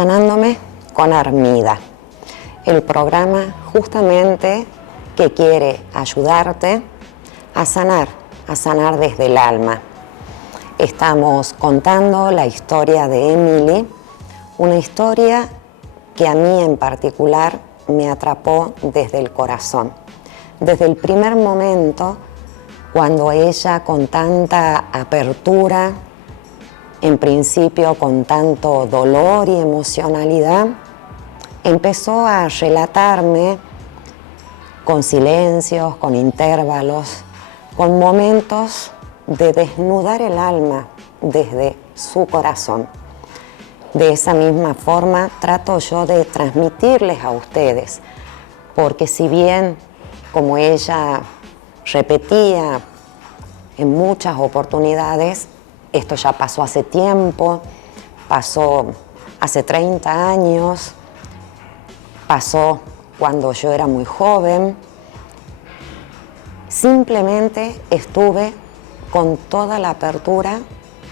Sanándome con Armida, el programa justamente que quiere ayudarte a sanar desde el alma. Estamos contando la historia de Emily, una historia que a mí en particular me atrapó desde el corazón. Desde el primer momento, cuando ella con tanta apertura, en principio con tanto dolor y emocionalidad, empezó a relatarme con silencios, con intervalos, con momentos de desnudar el alma desde su corazón. De esa misma forma trato yo de transmitirles a ustedes, porque si bien, como ella repetía en muchas oportunidades, esto ya pasó hace tiempo, pasó hace 30 años, pasó cuando yo era muy joven. Simplemente estuve con toda la apertura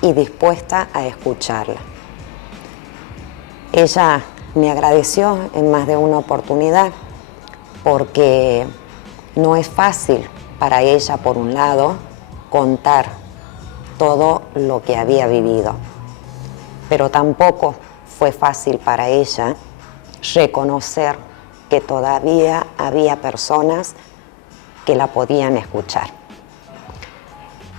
y dispuesta a escucharla. Ella me agradeció en más de una oportunidad porque no es fácil para ella, por un lado, contar todo lo que había vivido, pero tampoco fue fácil para ella reconocer que todavía había personas que la podían escuchar.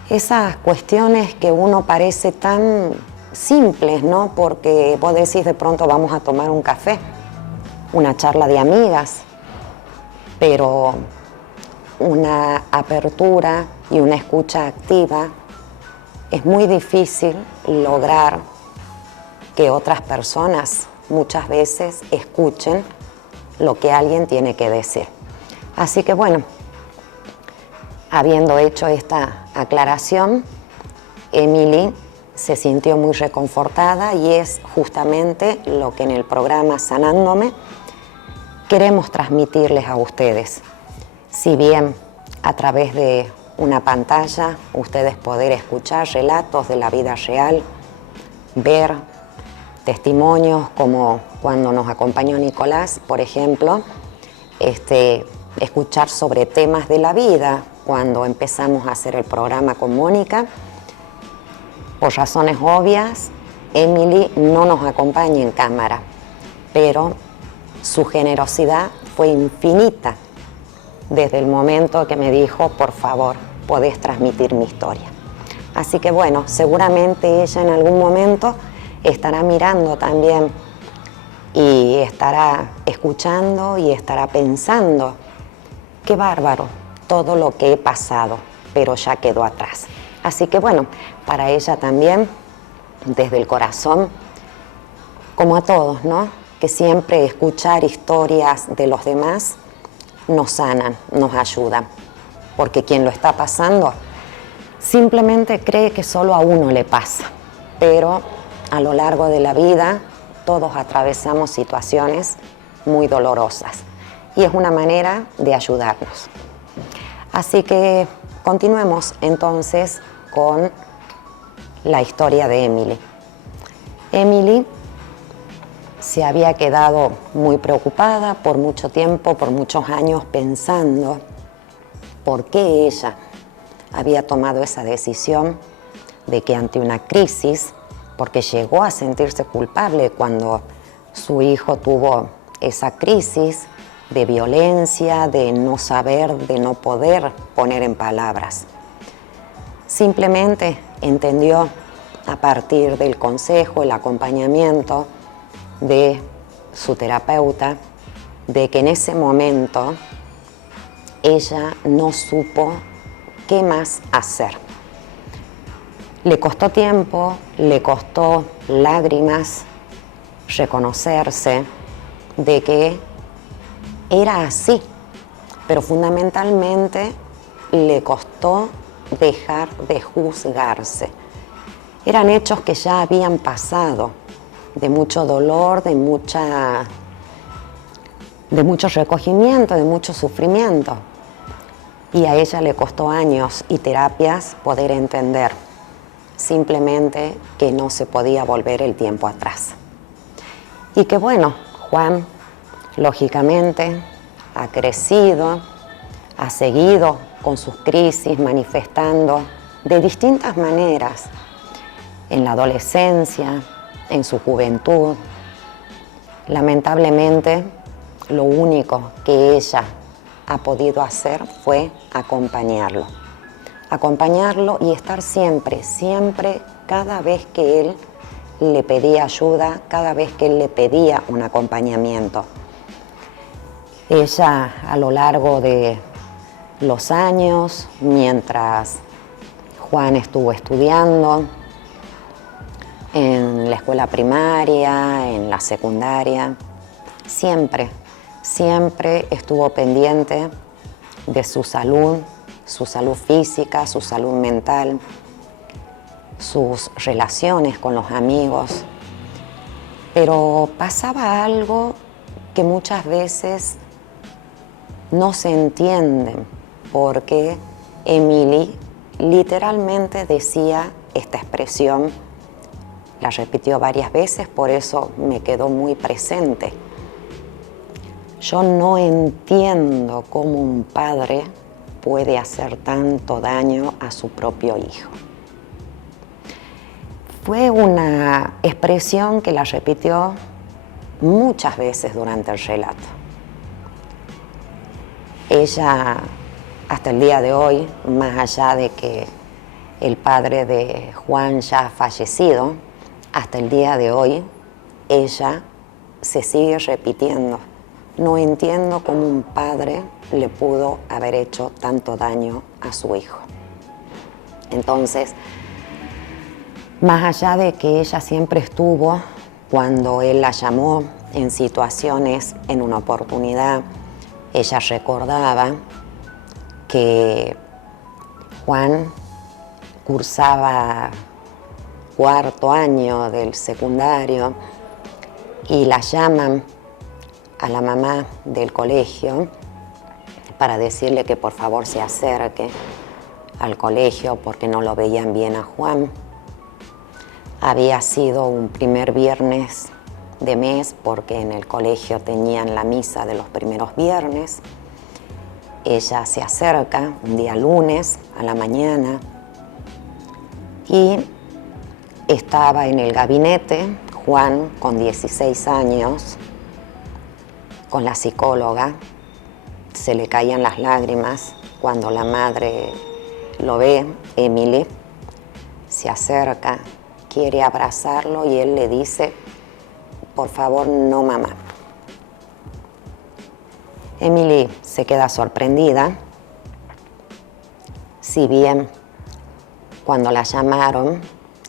Esas cuestiones que uno parece tan simples, ¿no? Porque vos decís de pronto vamos a tomar un café, una charla de amigas, pero una apertura y una escucha activa es muy difícil lograr que otras personas muchas veces escuchen lo que alguien tiene que decir. Así que bueno, habiendo hecho esta aclaración, Emily se sintió muy reconfortada y es justamente lo que en el programa Sanándome queremos transmitirles a ustedes. Si bien a través de una pantalla ustedes poder escuchar relatos de la vida real, ver testimonios como cuando nos acompañó Nicolás, por ejemplo, escuchar sobre temas de la vida cuando empezamos a hacer el programa con Mónica. Por razones obvias, Emily no nos acompaña en cámara, pero su generosidad fue infinita desde el momento que me dijo, por favor, podés transmitir mi historia. Así que bueno, seguramente ella en algún momento estará mirando también y estará escuchando y estará pensando, qué bárbaro todo lo que he pasado, pero ya quedó atrás. Así que bueno, para ella también, desde el corazón, como a todos, ¿no? Que siempre escuchar historias de los demás nos sanan, nos ayudan, porque quien lo está pasando simplemente cree que solo a uno le pasa, pero a lo largo de la vida todos atravesamos situaciones muy dolorosas y es una manera de ayudarnos. Así que continuemos entonces con la historia de Emily. Emily se había quedado muy preocupada por mucho tiempo, por muchos años, pensando por qué ella había tomado esa decisión de que ante una crisis, porque llegó a sentirse culpable cuando su hijo tuvo esa crisis de violencia, de no saber, de no poder poner en palabras. Simplemente entendió a partir del consejo, el acompañamiento de su terapeuta, de que en ese momento ella no supo qué más hacer. Le costó tiempo, le costó lágrimas reconocerse de que era así, pero fundamentalmente le costó dejar de juzgarse. Eran hechos que ya habían pasado, de mucho dolor, de mucho recogimiento, de mucho sufrimiento. Y a ella le costó años y terapias poder entender simplemente que no se podía volver el tiempo atrás. Y que bueno, Juan, lógicamente, ha crecido, ha seguido con sus crisis, manifestando de distintas maneras en la adolescencia, en su juventud. Lamentablemente, lo único que ella ha podido hacer fue acompañarlo. Acompañarlo y estar siempre, siempre, cada vez que él le pedía ayuda, cada vez que él le pedía un acompañamiento. Ella, a lo largo de los años, mientras Juan estuvo estudiando en la escuela primaria, en la secundaria, siempre estuvo pendiente de su salud física, su salud mental, sus relaciones con los amigos. Pero pasaba algo que muchas veces no se entiende, porque Emily literalmente decía esta expresión, la repitió varias veces, por eso me quedó muy presente. Yo no entiendo cómo un padre puede hacer tanto daño a su propio hijo. Fue una expresión que la repitió muchas veces durante el relato. Ella, hasta el día de hoy, más allá de que el padre de Juan ya ha fallecido, hasta el día de hoy, ella se sigue repitiendo. No entiendo cómo un padre le pudo haber hecho tanto daño a su hijo. Entonces, más allá de que ella siempre estuvo, cuando él la llamó en situaciones, en una oportunidad, ella recordaba que Juan cursaba cuarto año del secundario y la llaman a la mamá del colegio para decirle que por favor se acerque al colegio porque no lo veían bien a Juan. Había sido un primer viernes de mes porque en el colegio tenían la misa de los primeros viernes. Ella se acerca un día lunes a la mañana y estaba en el gabinete Juan con 16 años, con la psicóloga. Se le caían las lágrimas cuando la madre lo ve, Emily, se acerca, quiere abrazarlo y él le dice, por favor, no, mamá. Emily se queda sorprendida, si bien cuando la llamaron,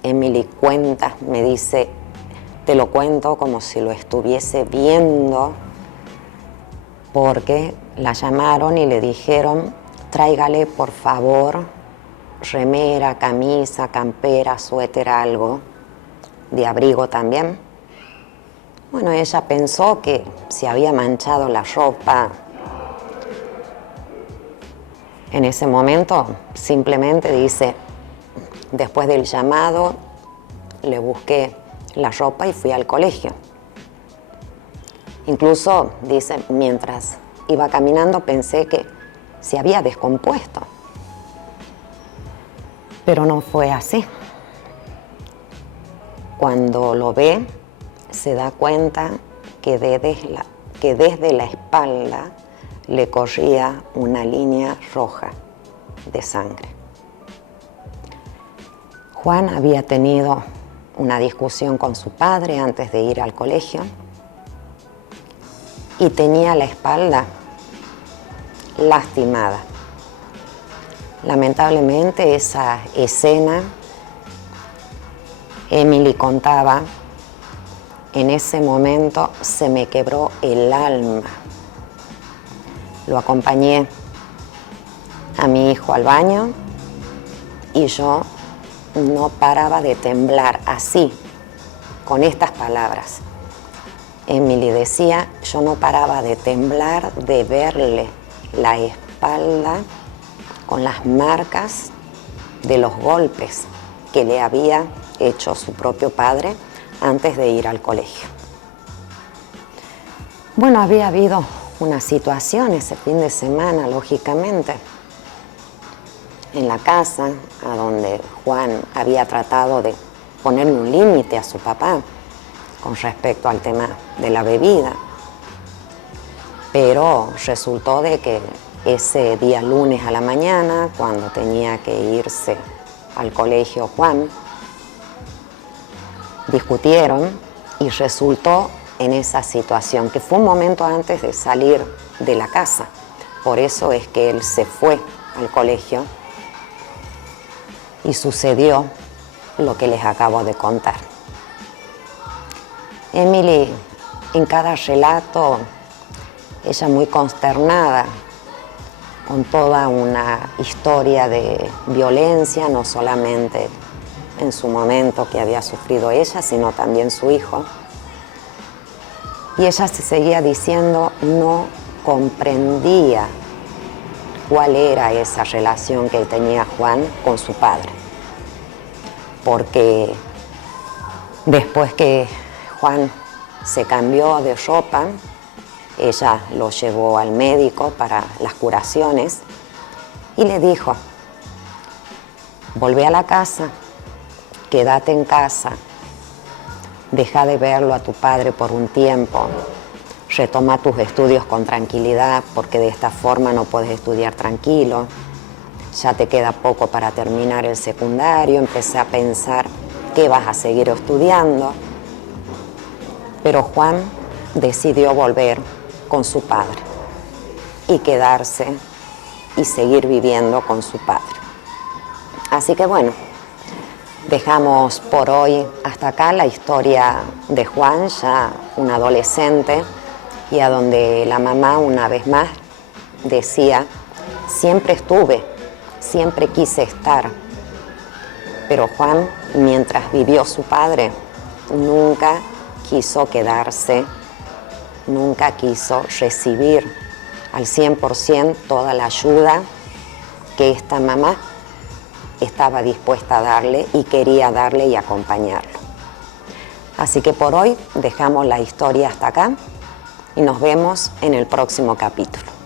Emily cuenta, me dice, te lo cuento como si lo estuviese viendo, porque la llamaron y le dijeron, tráigale por favor remera, camisa, campera, suéter, algo, de abrigo también. Bueno, ella pensó que se había manchado la ropa. En ese momento simplemente dice, después del llamado le busqué la ropa y fui al colegio. Incluso, dice, mientras iba caminando pensé que se había descompuesto. Pero no fue así. Cuando lo ve, se da cuenta que desde la espalda le corría una línea roja de sangre. Juan había tenido una discusión con su padre antes de ir al colegio y tenía la espalda lastimada. Lamentablemente esa escena, Emily contaba, en ese momento se me quebró el alma. Lo acompañé a mi hijo al baño y yo no paraba de temblar así, con estas palabras. Emily decía, yo no paraba de temblar, de verle la espalda con las marcas de los golpes que le había hecho su propio padre antes de ir al colegio. Bueno, había habido una situación ese fin de semana, lógicamente, en la casa, a donde Juan había tratado de ponerle un límite a su papá con respecto al tema de la bebida. Pero resultó de que ese día lunes a la mañana, cuando tenía que irse al colegio Juan, discutieron y resultó en esa situación, que fue un momento antes de salir de la casa. Por eso es que él se fue al colegio y sucedió lo que les acabo de contar. Emily, en cada relato, ella muy consternada, con toda una historia de violencia, no solamente en su momento que había sufrido ella, sino también su hijo. Y ella se seguía diciendo, no comprendía cuál era esa relación que tenía Juan con su padre. Porque después que Juan se cambió de ropa, ella lo llevó al médico para las curaciones y le dijo, volvé a la casa, quédate en casa, deja de verlo a tu padre por un tiempo, retoma tus estudios con tranquilidad porque de esta forma no puedes estudiar tranquilo, ya te queda poco para terminar el secundario, empecé a pensar que vas a seguir estudiando, pero Juan decidió volver con su padre y quedarse y seguir viviendo con su padre. Así que bueno, dejamos por hoy hasta acá la historia de Juan, ya un adolescente, y a donde la mamá una vez más decía, siempre estuve, siempre quise estar, pero Juan, mientras vivió su padre, nunca quiso quedarse, nunca quiso recibir al 100% toda la ayuda que esta mamá estaba dispuesta a darle y quería darle y acompañarlo. Así que por hoy dejamos la historia hasta acá y nos vemos en el próximo capítulo.